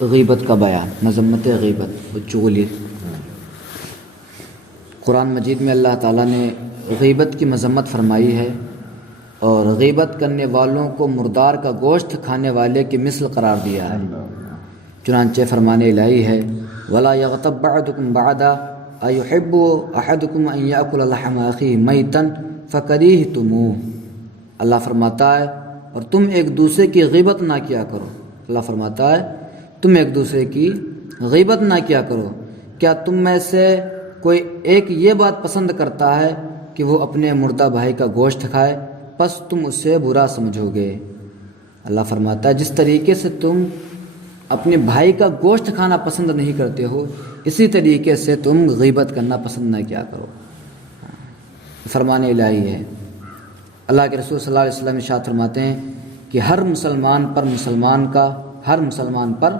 غیبت کا بیان، مذمت غیبت و چغلی۔ قرآن مجید میں اللہ تعالیٰ نے غیبت کی مذمت فرمائی ہے اور غیبت کرنے والوں کو مردار کا گوشت کھانے والے کی مثل قرار دیا ہے۔ چنانچہ فرمان الہی ہے وَلَا يَغْتَبْ بَعْضُكُمْ بَعْضًا أَيُحِبُّ أَحَدُكُمْ أَن يَأْكُلَ لَحْمَ أَخِيهِ مَيْتًا فَكَرِهْتُمُوهُ۔ اللہ فرماتا ہے اور تم ایک دوسرے کی غیبت نہ کیا کرو۔ اللہ فرماتا ہے تم ایک دوسرے کی غیبت نہ کیا کرو۔ کیا تم میں سے کوئی ایک یہ بات پسند کرتا ہے کہ وہ اپنے مردہ بھائی کا گوشت کھائے؟ پس تم اسے برا سمجھو گے۔ اللہ فرماتا ہے جس طریقے سے تم اپنے بھائی کا گوشت کھانا پسند نہیں کرتے ہو، اسی طریقے سے تم غیبت کرنا پسند نہ کیا کرو۔ فرمان الہی ہے۔ اللہ کے رسول صلی اللہ علیہ وسلم ارشاد فرماتے ہیں کہ ہر مسلمان پر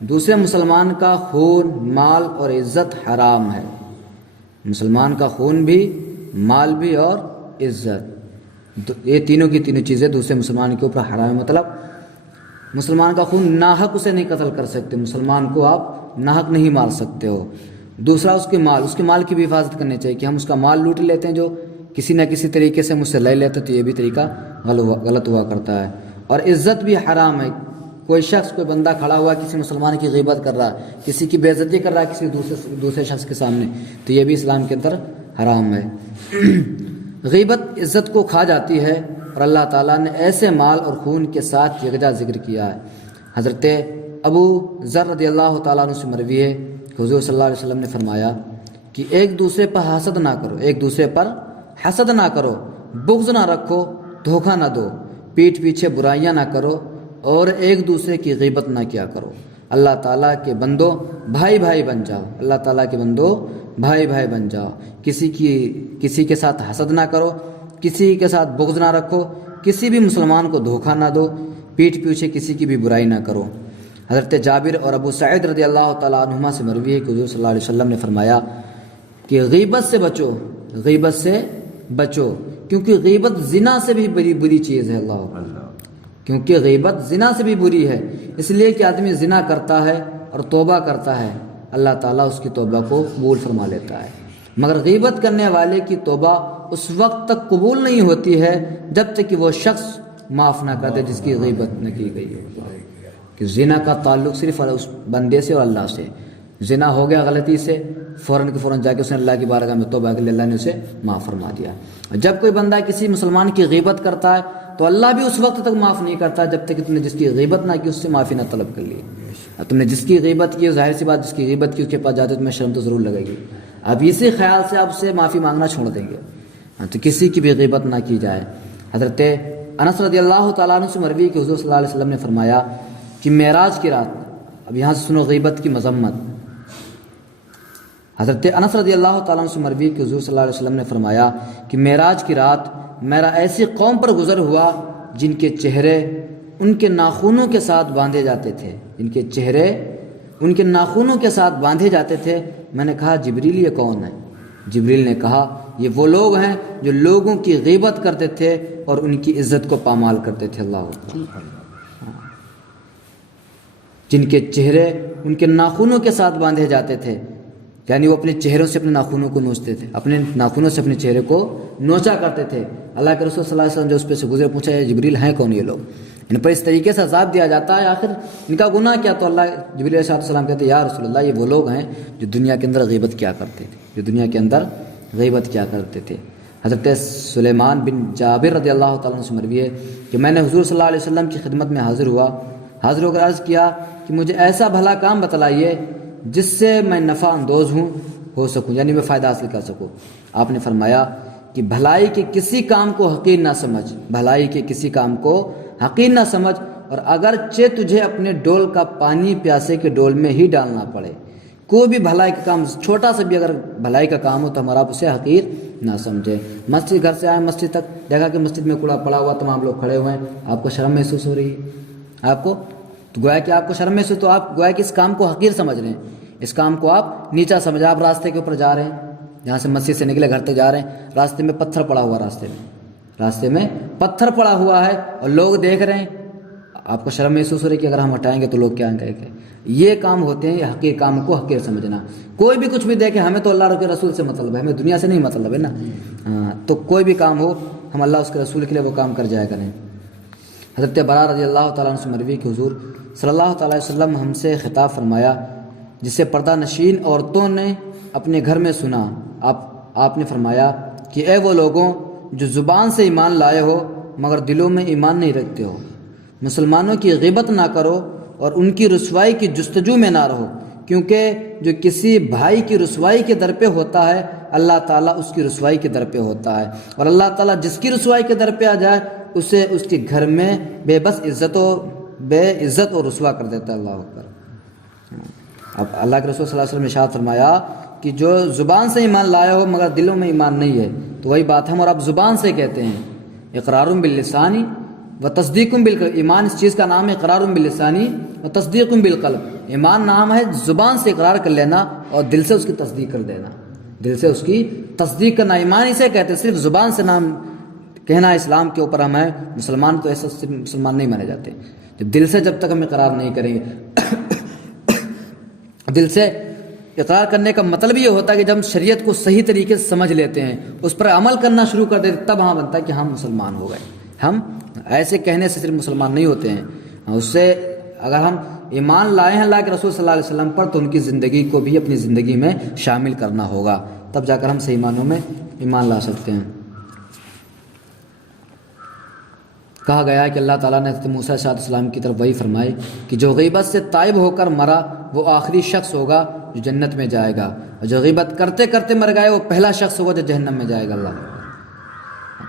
دوسرے مسلمان کا خون، مال اور عزت حرام ہے۔ مسلمان کا خون بھی، مال بھی اور عزت، یہ تینوں کی تینوں چیزیں دوسرے مسلمان کے اوپر حرام ہے۔ مطلب مسلمان کا خون ناحق اسے نہیں قتل کر سکتے، مسلمان کو آپ ناحق نہیں مار سکتے ہو۔ دوسرا اس کے مال کی بھی حفاظت کرنی چاہیے کہ ہم اس کا مال لوٹ لیتے ہیں جو کسی نہ کسی طریقے سے مجھ سے لے لیتے، تو یہ بھی طریقہ غلط ہوا کرتا ہے۔ اور عزت بھی حرام ہے۔ کوئی شخص، کوئی بندہ کھڑا ہوا کسی مسلمان کی غیبت کر رہا ہے، کسی کی بے عزتی کر رہا ہے کسی دوسرے شخص کے سامنے، تو یہ بھی اسلام کے اندر حرام ہے۔ غیبت عزت کو کھا جاتی ہے اور اللہ تعالیٰ نے ایسے مال اور خون کے ساتھ یکجا ذکر کیا ہے۔ حضرت ابو ذر رضی اللہ تعالیٰ عنہ سے مروی ہے کہ حضور صلی اللہ علیہ وسلم نے فرمایا کہ ایک دوسرے پر حسد نہ کرو، بغض نہ رکھو، دھوکہ نہ دو، پیٹھ پیچھے برائیاں نہ کرو اور ایک دوسرے کی غیبت نہ کیا کرو۔ اللہ تعالیٰ کے بندو بھائی بھائی بن جاؤ۔ کسی کے ساتھ حسد نہ کرو، کسی کے ساتھ بغض نہ رکھو، کسی بھی مسلمان کو دھوکہ نہ دو، پیٹھ پیچھے کسی کی بھی برائی نہ کرو۔ حضرت جابر اور ابو سعید رضی اللہ تعالیٰ عنہما سے مروی ہے کہ حضور صلی اللہ علیہ وسلم نے فرمایا کہ غیبت سے بچو کیونکہ غیبت زنا سے بھی بری چیز ہے۔ کیونکہ غیبت زنا سے بھی بری ہے، اس لیے کہ آدمی زنا کرتا ہے اور توبہ کرتا ہے، اللہ تعالیٰ اس کی توبہ کو قبول فرما لیتا ہے، مگر غیبت کرنے والے کی توبہ اس وقت تک قبول نہیں ہوتی ہے جب تک کہ وہ شخص معاف نہ کر دے جس کی غیبت نہ کی گئی ہے۔ کہ زنا کا تعلق صرف اس بندے سے اور اللہ سے۔ زنا ہو گیا غلطی سے، فوراً جا کے اس نے اللہ کی بارگاہ میں توبہ کر لی، اللہ نے اسے معاف فرما دیا۔ جب کوئی بندہ کسی مسلمان کی غیبت کرتا ہے تو اللہ بھی اس وقت تک معاف نہیں کرتا جب تک کہ تم نے جس کی غیبت نہ کی اس سے معافی نہ طلب کر لی۔ تم نے جس کی غیبت کی، ظاہر سی بات جس کی غیبت کی اس کے پاس جاتے تمہیں شرم تو ضرور لگے گی، اب اسی خیال سے آپ سے معافی مانگنا چھوڑ دیں گے، تو کسی کی بھی غیبت نہ کی جائے۔ حضرت انس رضی اللہ تعالیٰ عنہ سے مروی کہ حضور صلی اللہ علیہ وسلم نے فرمایا کہ معراج کی رات، اب یہاں سے سنو غیبت کی مذمت۔ حضرت انس رضی اللہ تعالیٰ عنہ سے مروی کہ حضور صلی اللہ علیہ وسلم نے فرمایا کہ معراج کی رات میرا ایسی قوم پر گزر ہوا جن کے چہرے ان کے ناخنوں کے ساتھ باندھے جاتے تھے، میں نے کہا جبریل یہ کون ہے؟ جبریل نے کہا یہ وہ لوگ ہیں جو لوگوں کی غیبت کرتے تھے اور ان کی عزت کو پامال کرتے تھے۔ اللہ اکبر۔ جن کے چہرے ان کے ناخنوں کے ساتھ باندھے جاتے تھے، یعنی وہ اپنے چہروں سے اپنے ناخنوں کو نوچتے تھے، اپنے ناخنوں سے اپنے چہرے کو نوچا کرتے تھے۔ اللہ کے رسول صلی اللہ علیہ وسلم جو اس پہ سے گزرے پوچھا یہ جبریل ہیں کون یہ لوگ؟ ان پر اس طریقے سے عذاب دیا جاتا ہے، آخر ان کا گناہ کیا؟ تو جبریل علیہ السلام کہتے ہیں یا رسول اللہ یہ وہ لوگ ہیں جو دنیا کے اندر غیبت کیا کرتے تھے۔ حضرت سلیمان بن جابر رضی اللہ تعالیٰ عنہ سے مروی ہے کہ میں نے حضور صلی اللہ علیہ وسلم کی خدمت میں حاضر ہو کر عرض کیا کہ مجھے ایسا بھلا کام بتلائیے جس سے میں نفع اندوز ہو سکوں، یعنی میں فائدہ حاصل کر سکوں۔ آپ نے فرمایا کہ بھلائی کے کسی کام کو حقیر نہ سمجھ، اور اگرچہ تجھے اپنے ڈول کا پانی پیاسے کے ڈول میں ہی ڈالنا پڑے، کوئی بھی بھلائی کا کام چھوٹا سا بھی اگر بھلائی کا کام ہو تو ہمارا اسے حقیر نہ سمجھے۔ مسجد، گھر سے آئے مسجد تک، دیکھا کہ مسجد میں کوڑا پڑا ہوا، تمام لوگ کھڑے ہوئے ہیں، آپ کو شرم محسوس ہو رہی ہے، آپ کو تو گویا کہ آپ کو شرم محسوس، تو آپ گویا کہ اس کام کو حقیر سمجھ رہے ہیں، اس کام کو آپ نیچا سمجھ، آپ راستے کے اوپر جا رہے ہیں، جہاں سے مسجد سے نکلے گھر تک جا رہے ہیں، راستے میں پتھر پڑا ہوا ہے اور لوگ دیکھ رہے ہیں، آپ کو شرم محسوس ہو رہی ہے کہ اگر ہم ہٹائیں گے تو لوگ کیا کہیں گے. یہ کام ہوتے ہیں حقیر کام کو حقیر سمجھنا. کوئی بھی کچھ بھی دے کہ ہمیں تو اللہ کے رسول سے مطلب ہے, ہمیں دنیا سے نہیں مطلب ہے نا. تو کوئی بھی کام ہو ہم اللہ اس کے رسول کے لیے وہ کام کر جایا کریں. حضرت برا رضی اللہ تعالیٰ عنہ سے مروی کہ حضور صلی اللہ تعالیٰ علیہ وسلم ہم سے خطاب فرمایا جسے پردہ نشین عورتوں نے اپنے گھر میں سنا. آپ نے فرمایا کہ اے وہ لوگوں جو زبان سے ایمان لائے ہو مگر دلوں میں ایمان نہیں رکھتے ہو, مسلمانوں کی غیبت نہ کرو اور ان کی رسوائی کی جستجو میں نہ رہو, کیونکہ جو کسی بھائی کی رسوائی کے در پہ ہوتا ہے اللہ تعالیٰ اس کی رسوائی کے در پہ ہوتا ہے, اور اللہ تعالیٰ جس کی رسوائی کے در پہ آ جائے اسے اس کے گھر میں بے عزت اور رسوا کر دیتا ہے. اللہ اکبر. اب اللہ کے رسول صلی اللہ علیہ وسلم نے ارشاد فرمایا کہ جو زبان سے ایمان لائے ہو مگر دلوں میں ایمان نہیں ہے, تو وہی بات ہم اور آپ زبان سے کہتے ہیں اقرار باللسانی و تصدیق بالقلب. ایمان اس چیز کا نام ہے اقرار باللسانی و تصدیق بالقلب. ایمان نام ہے زبان سے اقرار کر لینا اور دل سے اس کی تصدیق کر دینا, دل سے اس کی تصدیق کرنا. ایمان اسے کہتے ہیں, صرف زبان سے نام کہنا اسلام کے اوپر ہم ہیں مسلمان, تو ایسا مسلمان نہیں مانے جاتے. دل سے جب تک ہم اقرار نہیں کریں گے, دل سے اقرار کرنے کا مطلب یہ ہوتا ہے کہ جب ہم شریعت کو صحیح طریقے سے سمجھ لیتے ہیں, اس پر عمل کرنا شروع کر دیتے, تب ہاں بنتا ہے کہ ہم مسلمان ہو گئے. ہم ایسے کہنے سے صرف مسلمان نہیں ہوتے ہیں, اس سے اگر ہم ایمان لائے ہیں اللہ کے رسول صلی اللہ علیہ وسلم پر تو ان کی زندگی کو بھی اپنی زندگی میں شامل کرنا ہوگا, تب جا کر ہم صحیح معنوں میں ایمان لا سکتے ہیں. کہا گیا ہے کہ اللہ تعالیٰ نے حضرت موسیٰ علیہ السلام کی طرف وحی فرمائی کہ جو غیبت سے تائب ہو کر مرا وہ آخری شخص ہوگا جو جنت میں جائے گا, اور جو غیبت کرتے کرتے مر گئے وہ پہلا شخص ہوگا جو جہنم میں جائے گا.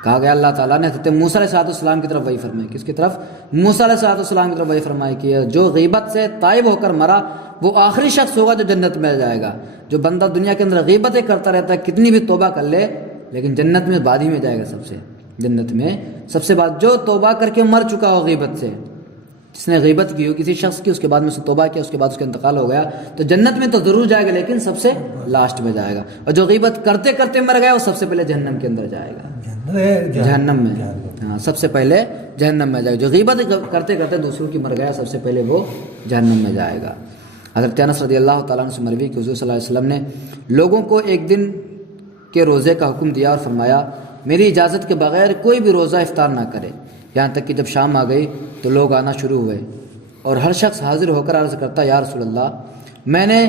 کہا گیا اللہ تعالیٰ نے حضرت موسیٰ علیہ السلام کی طرف وحی فرمائی. کس کی طرف؟ موسیٰ علیہ السلام کی طرف وحی فرمائی کہ جو غیبت سے تائب ہو کر مرا وہ آخری شخص ہوگا جو جنت میں جائے گا. جو بندہ دنیا کے اندر غیبتیں کرتا رہتا ہے, کتنی بھی توبہ کر لے, لیکن جنت میں بعد ہی میں جائے گا. جنت میں سب سے بعد جو توبہ کر کے مر چکا ہو غیبت سے, جس نے غیبت کی ہو کسی شخص کی, اس کے بعد میں سے توبہ کیا, اس کے بعد اس کا انتقال ہو گیا, تو جنت میں تو ضرور جائے گا لیکن سب سے لاسٹ میں جائے گا. اور جو غیبت کرتے کرتے مر گیا وہ سب سے پہلے جہنم کے اندر جائے گا, جہنم میں. ہاں, سب سے پہلے جہنم میں جائے گا. جو غیبت کرتے کرتے دوسروں کی مر گیا سب سے پہلے وہ جہنم میں جائے گا. حضرت انس رضی اللہ تعالیٰ عنہ سے مروی کہ حضور صلی اللہ علیہ وسلم نے لوگوں کو ایک دن کے روزے کا حکم دیا اور فرمایا میری اجازت کے بغیر کوئی بھی روزہ افطار نہ کرے. یہاں تک کہ جب شام آ گئی تو لوگ آنا شروع ہوئے اور ہر شخص حاضر ہو کر عرض کرتا یا رسول اللہ میں نے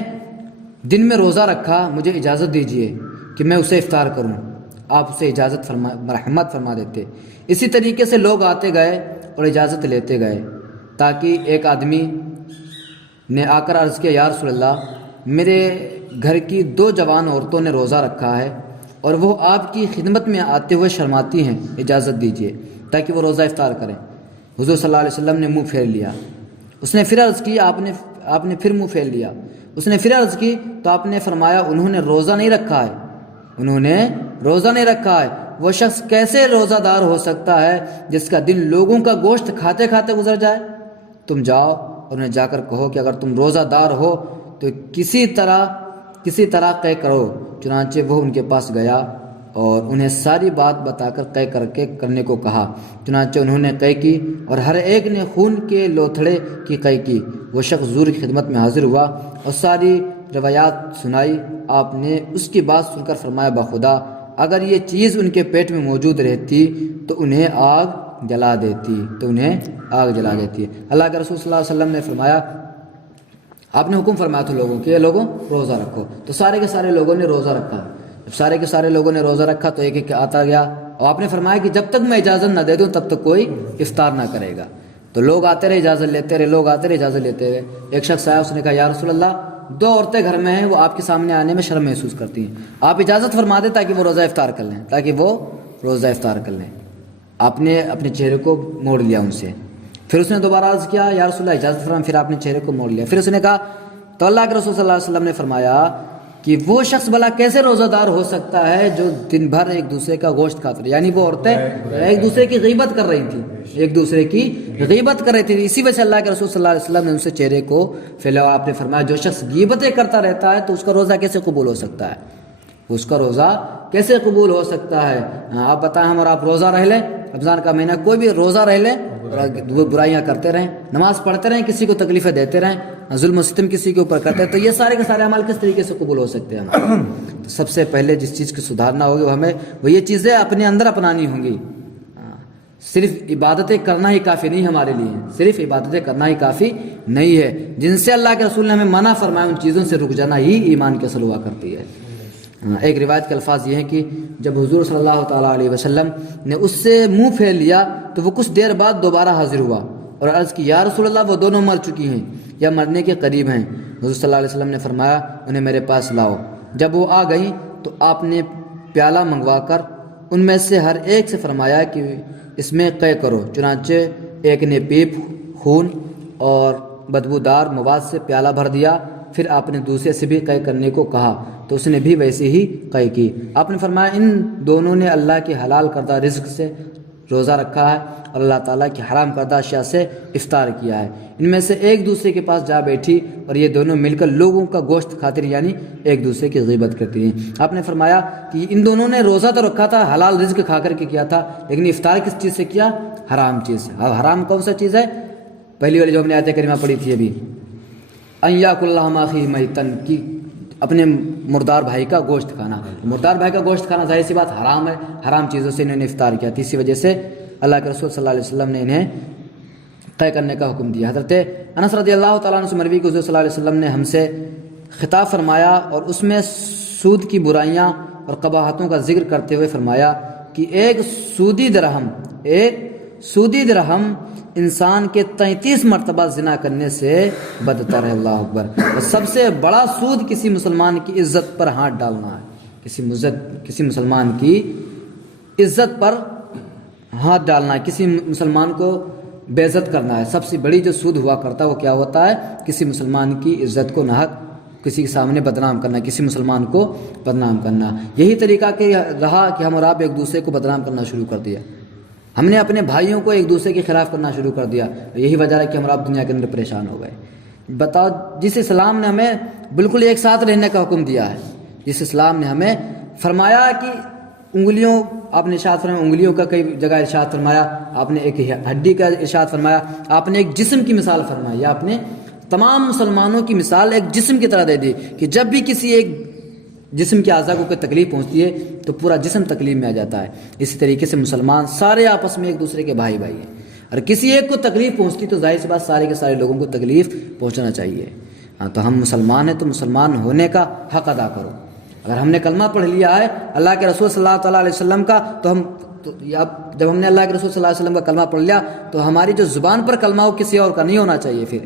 دن میں روزہ رکھا, مجھے اجازت دیجیے کہ میں اسے افطار کروں. آپ اسے اجازت مرحمت فرما دیتے. اسی طریقے سے لوگ آتے گئے اور اجازت لیتے گئے, تاکہ ایک آدمی نے آ کر عرض کیا یا رسول اللہ میرے گھر کی 2 جوان عورتوں نے روزہ رکھا ہے اور وہ آپ کی خدمت میں آتے ہوئے شرماتی ہیں, اجازت دیجیے تاکہ وہ روزہ افطار کریں. حضور صلی اللہ علیہ وسلم نے منہ پھیر لیا. اس نے پھر عرض کی, آپ نے پھر منہ پھیر لیا. اس نے پھر عرض کی تو آپ نے فرمایا انہوں نے روزہ نہیں رکھا ہے, انہوں نے روزہ نہیں رکھا ہے. وہ شخص کیسے روزہ دار ہو سکتا ہے جس کا دن لوگوں کا گوشت کھاتے کھاتے گزر جائے. تم جاؤ اور انہیں جا کر کہو کہ اگر تم روزہ دار ہو تو کسی طرح طے کرو. چنانچہ وہ ان کے پاس گیا اور انہیں ساری بات بتا کر طے کر کے کرنے کو کہا. چنانچہ انہوں نے طے کی اور ہر ایک نے خون کے لوتھڑے کی طے کی. وہ شخص حضور کی خدمت میں حاضر ہوا اور ساری روایات سنائی. آپ نے اس کی بات سن کر فرمایا بخدا اگر یہ چیز ان کے پیٹ میں موجود رہتی تو انہیں آگ جلا دیتی, اللہ کے رسول صلی اللہ علیہ وسلم نے فرمایا, آپ نے حکم فرمایا تھا لوگوں کہ لوگوں روزہ رکھو. تو سارے کے سارے لوگوں نے روزہ رکھا. جب سارے کے سارے لوگوں نے روزہ رکھا تو ایک ایک آتا گیا اور آپ نے فرمایا کہ جب تک میں اجازت نہ دے دوں تب تک کوئی افطار نہ کرے گا. تو لوگ آتے رہے اجازت لیتے رہے, لوگ آتے رہے اجازت لیتے رہے. ایک شخص آیا, اس نے کہا یا رسول اللہ 2 عورتیں گھر میں ہیں, وہ آپ کے سامنے آنے میں شرم محسوس کرتی ہیں, آپ اجازت فرما دیں تاکہ وہ روزہ افطار کر لیں. آپ نے اپنے چہرے کو موڑ لیا ان سے. پھر اس نے دوبارہ عرض کیا یا رسول اللہ اجازت فرمائیں. پھر آپ نے چہرے کو موڑ لیا. پھر اس نے کہا تو اللہ کے رسول صلی اللہ علیہ وسلم نے فرمایا کہ وہ شخص بھلا کیسے روزہ دار ہو سکتا ہے جو دن بھر ایک دوسرے کا گوشت کھاتے رہے. یعنی وہ عورتیں ایک دوسرے کی غیبت کر رہی تھیں, اسی وجہ سے اللہ کے رسول صلی اللہ علیہ وسلم نے ان سے چہرے کو پھیلا. آپ نے فرمایا جو شخص غیبتیں کرتا رہتا ہے تو اس کا روزہ کیسے قبول ہو سکتا ہے, آپ بتائیں ہم اور آپ روزہ رہ لیں, رمضان کا مہینہ کوئی بھی روزہ رہ لیں وہ برائیاں کرتے رہیں، نماز پڑھتے رہیں، کسی کو تکلیفیں دیتے رہیں، ظلم و ستم کسی کے اوپر کرتے ہیں، تو یہ سارے کے سارے اعمال کس طریقے سے قبول ہو سکتے ہیں؟ تو سب سے پہلے جس چیز کی سدھارنا ہوگی وہ یہ چیزیں اپنے اندر اپنانی ہوں گی۔ صرف عبادتیں کرنا ہی کافی نہیں ہمارے لیے، صرف عبادتیں کرنا ہی کافی نہیں ہے، جن سے اللہ کے رسول نے ہمیں منع فرمایا ان چیزوں سے رک جانا ہی ایمان کی اصل ہوا کرتی ہے۔ ایک روایت کے الفاظ یہ ہیں کہ جب حضور صلی اللہ تعالیٰ علیہ وسلم نے اس سے منہ پھیر لیا تو وہ کچھ دیر بعد دوبارہ حاضر ہوا اور عرض کی یا رسول اللہ وہ دونوں مر چکی ہیں یا مرنے کے قریب ہیں۔ حضور صلی اللہ علیہ وسلم نے فرمایا انہیں میرے پاس لاؤ۔ جب وہ آ گئیں تو آپ نے پیالہ منگوا کر ان میں سے ہر ایک سے فرمایا کہ اس میں قے کرو، چنانچہ ایک نے پیپ، خون اور بدبودار مواد سے پیالہ بھر دیا، پھر آپ نے دوسرے سے بھی قے کرنے کو کہا تو اس نے بھی ویسے ہی قے کی۔ آپ نے فرمایا ان دونوں نے اللہ کے حلال کردہ رزق سے روزہ رکھا ہے اور اللہ تعالیٰ کی حرام کردہ اشیاء سے افطار کیا ہے۔ ان میں سے ایک دوسرے کے پاس جا بیٹھی اور یہ دونوں مل کر لوگوں کا گوشت کھاتے ہیں، یعنی ایک دوسرے کی غیبت کرتی ہیں۔ آپ نے فرمایا کہ ان دونوں نے روزہ تو رکھا تھا، حلال رزق کھا کر کے کیا تھا، لیکن افطار کس چیز سے کیا؟ حرام چیز سے۔ اب حرام کون سا چیز ہے؟ پہلی والی جو ہم نے آیت کریمہ پڑھی تھی ابھی، ان یاکل لحم اخیہ میتن، کی اپنے مردار بھائی کا گوشت کھانا۔ مردار بھائی کا گوشت کھانا ظاہر سی بات حرام ہے، حرام چیزوں سے انہوں نے افطار کیا تھی، اسی وجہ سے اللہ کے رسول صلی اللہ علیہ وسلم نے انہیں طے کرنے کا حکم دیا۔ حضرت انس رضی اللہ تعالیٰ عنہ سے مروی کہ حضور صلی اللہ علیہ وسلم نے ہم سے خطاب فرمایا اور اس میں سود کی برائیاں اور قباحتوں کا ذکر کرتے ہوئے فرمایا کہ ایک سودی درہم انسان کے 33 مرتبہ زنا کرنے سے بدتر ہے۔ اللہ اکبر۔ اور سب سے بڑا سود کسی مسلمان کی عزت پر ہاتھ ڈالنا ہے، کسی مسلمان کی عزت پر ہاتھ ڈالنا ہے، کسی مسلمان کو بے عزت کرنا ہے۔ سب سے بڑی جو سود ہوا کرتا ہے وہ کیا ہوتا ہے؟ کسی مسلمان کی عزت کو ناحق کسی کے سامنے بدنام کرنا، کسی مسلمان کو بدنام کرنا۔ یہی طریقہ رہا کہ ہم اور آپ ایک دوسرے کو بدنام کرنا شروع کر دیا، ہم نے اپنے بھائیوں کو ایک دوسرے کے خلاف کرنا شروع کر دیا، یہی وجہ ہے کہ ہم اور آپ دنیا کے اندر پریشان ہو گئے۔ بتاؤ، جس اسلام نے ہمیں بالکل ایک ساتھ رہنے کا حکم دیا ہے، جس اسلام نے ہمیں فرمایا کہ انگلیوں، آپ نے ارشاد فرمایا انگلیوں کا کئی جگہ ارشاد فرمایا، آپ نے ایک ہڈی کا ارشاد فرمایا، آپ نے ایک جسم کی مثال فرمائی، یا آپ نے تمام مسلمانوں کی مثال ایک جسم کی طرح دے دی کہ جب بھی کسی ایک جسم کے اعضاء کو کوئی تکلیف پہنچتی ہے تو پورا جسم تکلیف میں آ جاتا ہے۔ اسی طریقے سے مسلمان سارے آپس میں ایک دوسرے کے بھائی ہیں، اور کسی ایک کو تکلیف پہنچتی تو ظاہر سی بات سارے کے سارے لوگوں کو تکلیف پہنچنا چاہیے۔ ہاں، تو ہم مسلمان ہیں تو مسلمان ہونے کا حق ادا کرو۔ اگر ہم نے کلمہ پڑھ لیا ہے اللہ کے رسول صلی اللہ تعالیٰ علیہ وسلم کا تو جب ہم نے اللہ کے رسول صلی اللہ علیہ وسلم کا کلمہ پڑھ لیا تو ہماری جو زبان پر کلمہ ہو کسی اور کا نہیں ہونا چاہیے، پھر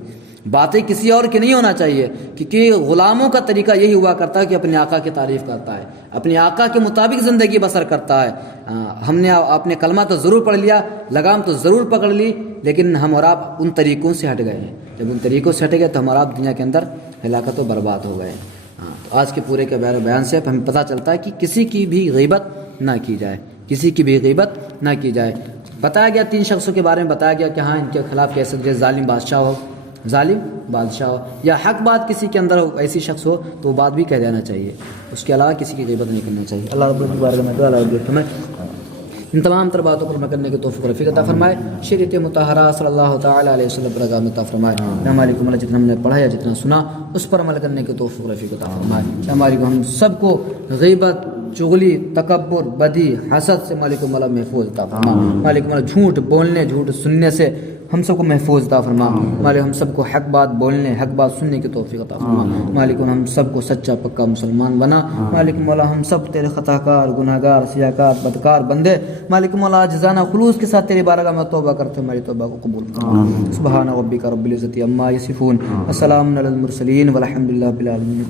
باتیں کسی اور کی نہیں ہونا چاہیے، کیونکہ غلاموں کا طریقہ یہی ہوا کرتا ہے کہ اپنے آقا کی تعریف کرتا ہے، اپنے آقا کے مطابق زندگی بسر کرتا ہے۔ ہم نے اپنے کلمہ تو ضرور پڑھ لیا، لگام تو ضرور پکڑ لی، لیکن ہم اور آپ ان طریقوں سے ہٹ گئے ہیں۔ جب ان طریقوں سے ہٹ گئے تو ہم اور آپ دنیا کے اندر ہلاکت و برباد ہو گئے۔ تو آج کے پورے کے بیان سے ہمیں پتہ چلتا ہے کہ کسی کی بھی غیبت نہ کی جائے، کسی کی بھی غیبت نہ کی جائے۔ بتایا گیا 3 شخصوں کے بارے میں بتایا گیا کہ ہاں ان کے خلاف کیسے جیسے ظالم بادشاہ ہو یا حق بات کسی کے اندر ہو، ایسی شخص ہو تو وہ بات بھی کہہ دینا چاہیے، اس کے علاوہ کسی کی غیبت نہیں کرنا چاہیے۔ اللہ رب العالمین ان تمام تر باتوں پر عمل کرنے کے توفیق رفیق عطا فرمائے، شریعت مطہرہ صلی اللہ تعالی علیہ وسلم پر عطا فرمائے۔ ہماری کو جتنا ہم نے پڑھا یا جتنا سنا اس پر عمل کرنے کے توفیق رفیق عطا فرمائے۔ ہماری کو ہم سب کو غیبت، چغلی، تکبر، بدی، حسد سے مالک و مولا محفوظ عطا فرما۔ مالک و مولا جھوٹ بولنے، جھوٹ سننے سے ہم سب کو محفوظ عطا فرما۔ مالک ہم سب کو حق بات بولنے، حق بات سننے کی توفیق عطا فرما۔ مالک ہم سب کو سچا پکا مسلمان بنا۔ مالک مولا ہم سب تیرے خطا کار، گناہ گار، سیاہ کار، بدکار بندے، مالک مولا جزانہ خلوص کے ساتھ تیری بارگاہ میں توبہ کرتے ہماری توبہ کو قبول فرما۔ سبحان ربک رب العزت عما یصفون، وسلام علی المرسلین والحمد للہ رب العالمین۔